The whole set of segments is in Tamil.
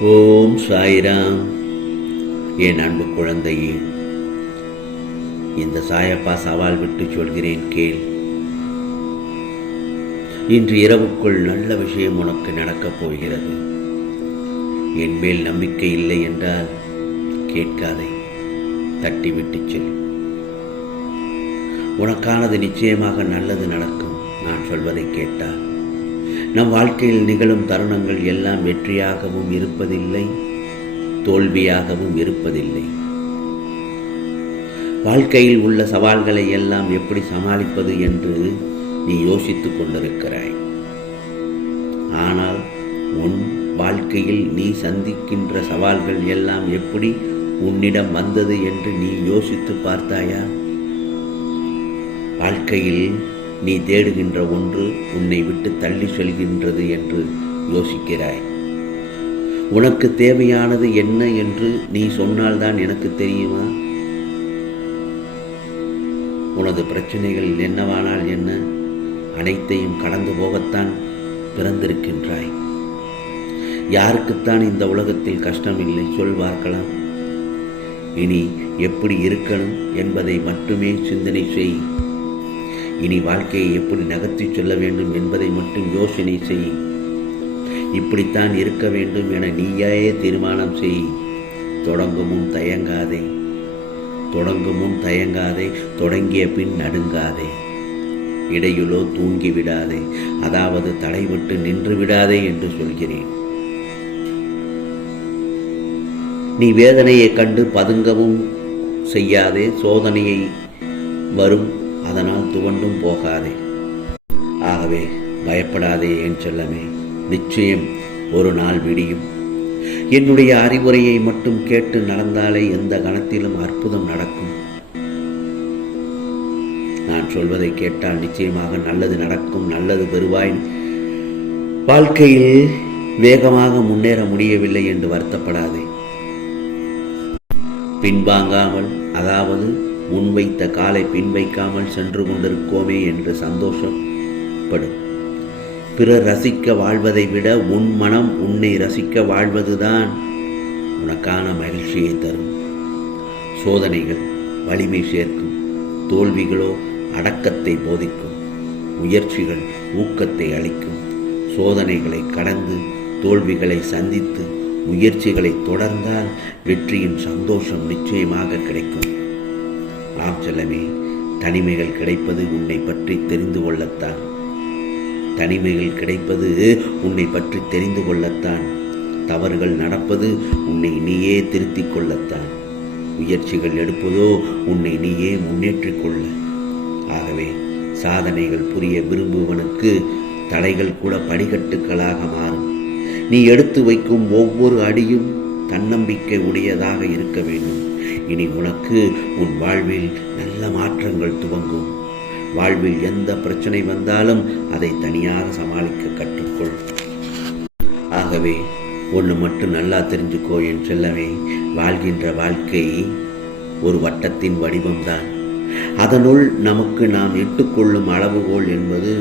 ஓம் சாய்ராம். என் அன்பு குழந்தையே இந்த சாயப்பா சவால் விட்டு சொல்கிறேன் கேள். இன்று இரவுக்குள் நல்ல விஷயம் உனக்கு நடக்கப் போகிறது. என் மேல் நம்பிக்கை இல்லை என்றால் கேட்காதே தட்டி விட்டுச் செல். உனக்கானது நிச்சயமாக நல்லது நடக்கும் நான் சொல்வதை கேட்டால். நம் வாழ்க்கையில் நிகழும் தருணங்கள் எல்லாம் வெற்றியாகவும் இருப்பதில்லை தோல்வியாகவும் இருப்பதில்லை. வாழ்க்கையில் உள்ள சவால்களை எல்லாம் எப்படி சமாளிப்பது என்று நீ யோசித்துக் கொண்டிருக்கிறாய். ஆனால் உன் வாழ்க்கையில் நீ சந்திக்கின்ற சவால்கள் எல்லாம் எப்படி உன்னிடம் வந்தது என்று நீ யோசித்து பார்த்தாயா? வாழ்க்கையில் நீ தேடுகின்ற ஒன்று உன்னை விட்டு தள்ளி செல்கின்றது என்று யோசிக்கிறாய். உனக்கு தேவையானது என்ன என்று நீ சொன்னால்தான் எனக்கு தெரியுமா? உனது பிரச்சனைகள் என்னவானால் என்ன? அனைத்தையும் கடந்து போகத்தான் பிறந்திருக்கின்றாய். யாருக்குத்தான் இந்த உலகத்தில் கஷ்டம் இல்லை சொல் பார்க்கலாம். இனி எப்படி இருக்கணும் என்பதை மட்டுமே சிந்தனை செய். இனி வாழ்க்கையை எப்படி நகர்த்தி செல்ல வேண்டும் என்பதை மட்டும் யோசனை செய். இப்படித்தான் இருக்க வேண்டும் என நீயே தீர்மானம் செய். தொடங்கும் முன் தயங்காதே. தொடங்கும் முன் தயங்காதே. தொடங்கிய பின் நடுங்காதே. இடையிலோ தூங்கி விடாதே. அதாவது தடைவிட்டு நின்று விடாதே என்று சொல்கிறேன். நீ வேதனையை கண்டு பதுங்கவும் செய்யாதே. சோதனையை வரும் அதனால் துவண்டும் போகாதே. ஆகவே பயப்படாதே என் செல்லமே நிச்சயம் ஒரு நாள் விடியும். என்னுடைய அறிவுரையை மட்டும் கேட்டு நடந்தாலே எந்த கணத்திலும் அற்புதம் நடக்கும். நான் சொல்வதை கேட்டால் நிச்சயமாக நல்லது நடக்கும் நல்லது பெறுவாய். வாழ்க்கையில் வேகமாக முன்னேற முடியவில்லை என்று வருத்தப்படாதே. பின்வாங்காமல் அதாவது முன்வைத்த காலை பின்வைக்காமல் சென்று கொண்டிருக்கோமே என்று சந்தோஷப்படும். பிறர் ரசிக்க வாழ்வதை விட உன் மனம் உன்னை ரசிக்க வாழ்வதுதான் உனக்கான மகிழ்ச்சியை தரும். சோதனைகள் வலிமை சேர்க்கும் தோல்விகளோ அடக்கத்தை போதிக்கும் முயற்சிகள் ஊக்கத்தை அளிக்கும். சோதனைகளை கடந்து தோல்விகளை சந்தித்து முயற்சிகளை தொடர்ந்தால் வெற்றியின் சந்தோஷம் நிச்சயமாக கிடைக்கும். ஆம் செல்லமே தனிமைகள் கிடைப்பது உன்னை பற்றி தெரிந்து கொள்ளத்தான். தனிமைகள் கிடைப்பது உன்னை பற்றி தெரிந்து கொள்ளத்தான். தவறுகள் நடப்பது உன்னை நீயே திருத்திக் கொள்ளத்தான். முயற்சிகள் எடுப்பதோ உன்னை நீயே முன்னேற்றிக் கொள்ள. ஆகவே சாதனைகள் புரிய விரும்புவனுக்கு தடைகள் கூட படிக்கட்டுகளாக மாறும். நீ எடுத்து வைக்கும் ஒவ்வொரு அடியும் தன்னம்பிக்கை உடையதாக இருக்க வேண்டும். இனி உனக்கு உன் வாழ்வில் நல்ல மாற்றங்கள் துவங்கும். வாழ்வில் எந்த பிரச்சனை வந்தாலும் அதை தனியாக சமாளிக்க கற்றுக்கொள். ஆகவே ஒன்று மட்டும் நல்லா தெரிஞ்சுக்கோ என் செல்லவே வாழ்கின்ற வாழ்க்கை ஒரு வட்டத்தின் வடிவம்தான். அதனுள் நமக்கு நாம் இட்டுக்கொள்ளும் அளவுகோல் என்பது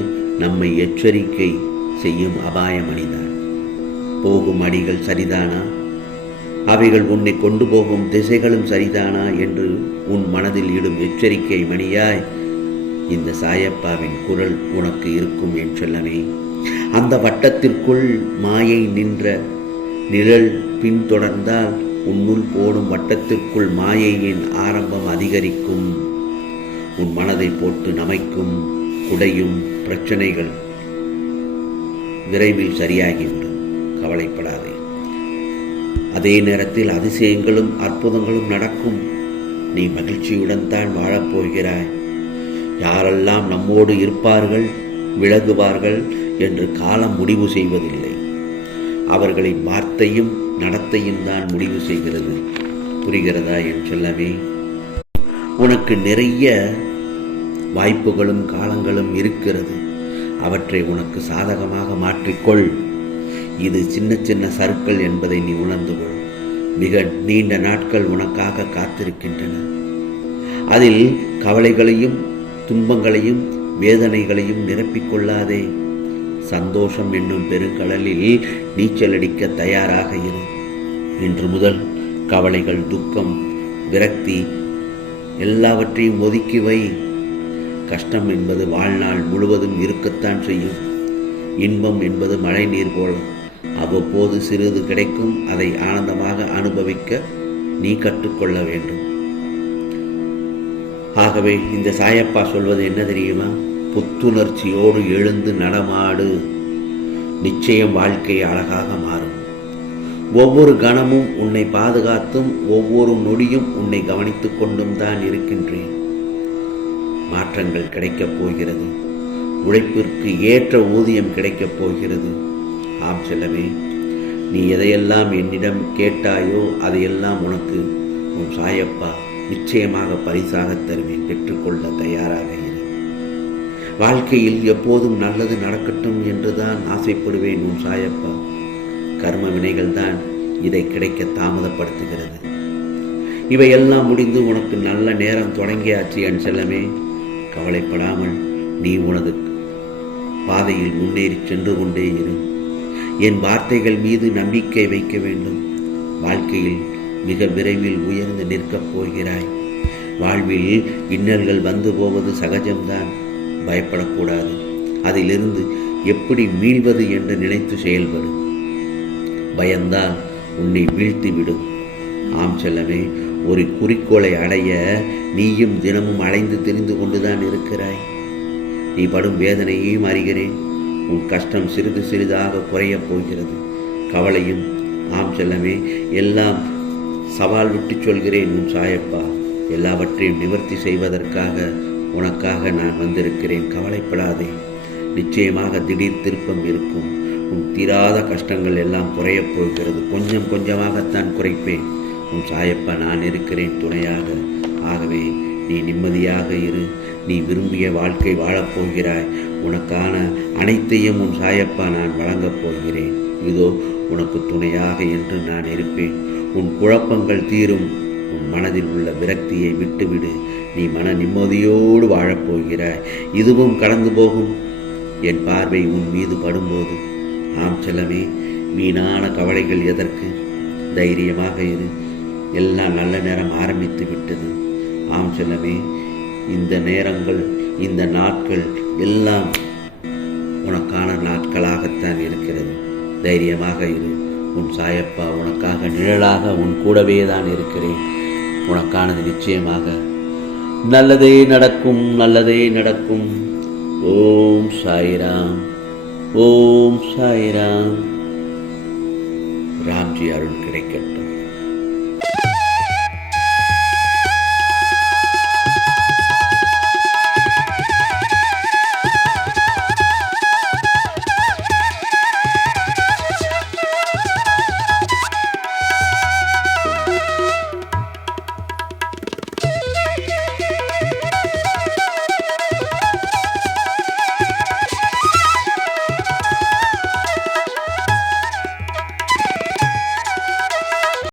நம்மை எச்சரிக்கை செய்யும் அபாயமணிதான் போகும் அடிகள் சரிதானா? அவைகள் உன்னை கொண்டு போகும் திசைகளும் சரிதானா என்று உன் மனதில் இடும் எச்சரிக்கை மணியாய் இந்த சாயப்பாவின் குரல் உனக்கு இருக்கும் என் செல்லனே அந்த வட்டத்திற்குள் மாயை நின்ற நிழல் பின்தொடர்ந்தால் உன்னுள் போடும் வட்டத்திற்குள் மாயையின் ஆரம்பம் அதிகரிக்கும். உன் மனதை போட்டு நமைக்கும் குடையும் பிரச்சனைகள் விரைவில் சரியாகிவிடும். கவலைப்படாதே. அதே நேரத்தில் அதிசயங்களும் அற்புதங்களும் நடக்கும். நீ மகிழ்ச்சியுடன் தான் வாழப்போகிறாய் யாரெல்லாம் நம்மோடு இருப்பார்கள் விலகுவார்கள் என்று காலம் முடிவு செய்வதில்லை. அவர்களின் வார்த்தையும் நடத்தையும் தான் முடிவு செய்கிறது. புரிகிறதா என் சொல்லவே உனக்கு நிறைய வாய்ப்புகளும் காலங்களும் இருக்கிறது. அவற்றை உனக்கு சாதகமாக மாற்றிக்கொள். இது சின்ன சின்ன சருக்கள் என்பதை நீ உணர்ந்து கொள். மிக நீண்ட நாட்கள் உனக்காக காத்திருக்கின்றன. அதில் கவலைகளையும் துன்பங்களையும் வேதனைகளையும் நிரப்பிக்கொள்ளாதே சந்தோஷம் என்னும் பெருங்கடலில் நீச்சலடிக்க தயாராக இரு. இன்று முதல் கவலைகள் துக்கம் விரக்தி எல்லாவற்றையும் ஒதுக்கி வை. கஷ்டம் என்பது வாழ்நாள் முழுவதும் இருக்கத்தான் செய்யும். இன்பம் என்பது மழை நீர் போல. அவ்வப்போது சிறிது கிடைக்கும் அதை ஆனந்தமாக அனுபவிக்க நீ கற்றுக்கொள்ள வேண்டும். ஆகவே இந்த சாயப்பா சொல்வது என்ன தெரியுமா? புத்துணர்ச்சியோடு எழுந்து நடமாடு. நிச்சயம் வாழ்க்கை அழகாக மாறும். ஒவ்வொரு கணமும் உன்னை பாதுகாத்தும் ஒவ்வொரு நொடியும் உன்னை கவனித்துக் கொண்டும் தான் இருக்கின்றேன். மாற்றங்கள் கிடைக்கப் போகிறது. உழைப்பிற்கு ஏற்ற ஊதியம் கிடைக்கப் போகிறது. ஆம் செல்லவே நீ எதையெல்லாம் என்னிடம் கேட்டாயோ அதையெல்லாம் உனக்கு உன் சாயப்பா நிச்சயமாக பரிசாக தருவேன் பெற்றுக்கொள்ள தயாராக இரு. வாழ்க்கையில் எப்போதும் நல்லது நடக்கட்டும் என்றுதான் ஆசைப்படுவேன் உன் சாயப்பா. கர்ம வினைகள் தான் இதை கிடைக்க தாமதப்படுத்துகிறது. இவையெல்லாம் முடிந்து உனக்கு நல்ல நேரம் தொடங்கியாச்சு என் செல்லமே. கவலைப்படாமல் நீ உனது பாதையில் முன்னேறி சென்று கொண்டே இரு. என் வார்த்தைகள் மீது நம்பிக்கை வைக்க வேண்டும். வாழ்க்கையில் மிக விரைவில் உயர்ந்து நிற்கப் போகிறாய். வாழ்வில் இன்னல்கள் வந்து போவது சகஜம்தான். பயப்படக்கூடாது. அதிலிருந்து எப்படி மீள்வது என்று நினைத்து செயல்படும் பயந்தால் உன்னை வீழ்த்திவிடும் ஆம் செல்லமே ஒரு குறிக்கோளை அடைய நீயும் தினமும் அலைந்து திரிந்து கொண்டுதான் இருக்கிறாய். நீ படும் வேதனையையும் அறிகிறேன். உன் கஷ்டம் சிறிது சிறிதாக குறையப் போகிறது. கவலையும் ஆம் செல்லமே எல்லாம் சவால் விட்டு சொல்கிறேன் உன் சாயப்பா. எல்லாவற்றையும் நிவர்த்தி செய்வதற்காக உனக்காக நான் வந்திருக்கிறேன். கவலைப்படாதே. நிச்சயமாக திடீர் திருப்பம் இருக்கும். உன் தீராத கஷ்டங்கள் எல்லாம் குறையப் போகிறது. கொஞ்சம் கொஞ்சமாகத்தான் குறைப்பேன். உன் சாயப்பா நான் இருக்கிறேன் துணையாக. ஆகவே நீ நிம்மதியாக இரு. நீ விரும்பிய வாழ்க்கை வாழப்போகிறாய். உனக்கான அனைத்தையும் உன் சாயப்பா நான் வழங்கப் போகிறேன். இதோ உனக்கு துணையாக என்று நான் இருப்பேன். உன் குழப்பங்கள் தீரும். உன் மனதில் உள்ள விரக்தியை விட்டுவிடு. நீ மன நிம்மதியோடு வாழப்போகிறாய். இதுவும் கடந்து போகும். என் பார்வை உன் மீது படும்போது ஆம் செல்லமே வீணான கவலைகள் எதற்கு? தைரியமாக இரு. எல்லாம் நல்ல நேரம் ஆரம்பித்து விட்டது. ஆம் செல்லமே இந்த நேரங்கள் இந்த நாட்கள் எல்லாம் உனக்கான நாட்களாகத்தான் இருக்கிறது. தைரியமாக இரு. உன் சாயப்பா உனக்காக நிழலாக உன் கூடவே தான் இருக்கிறேன். உனக்கானது நிச்சயமாக நல்லதே நடக்கும் நல்லதே நடக்கும். ஓம் சாய்ராம் ஓம் சாய்ராம். ராம்ஜி அருள் கிடைக்கட்டும்.